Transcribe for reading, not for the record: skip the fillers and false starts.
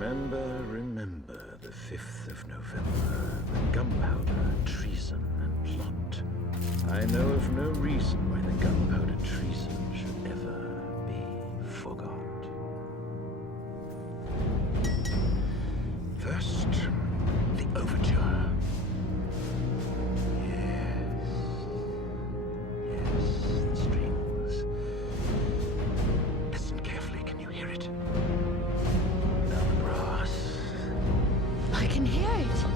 Remember the 5th of November, the gunpowder, treason, and plot. I know of no reason why the gunpowder treason should ever be forgot. First, the overture. Yes, the strings. Listen carefully, can you hear it? Now the brass. I can hear it.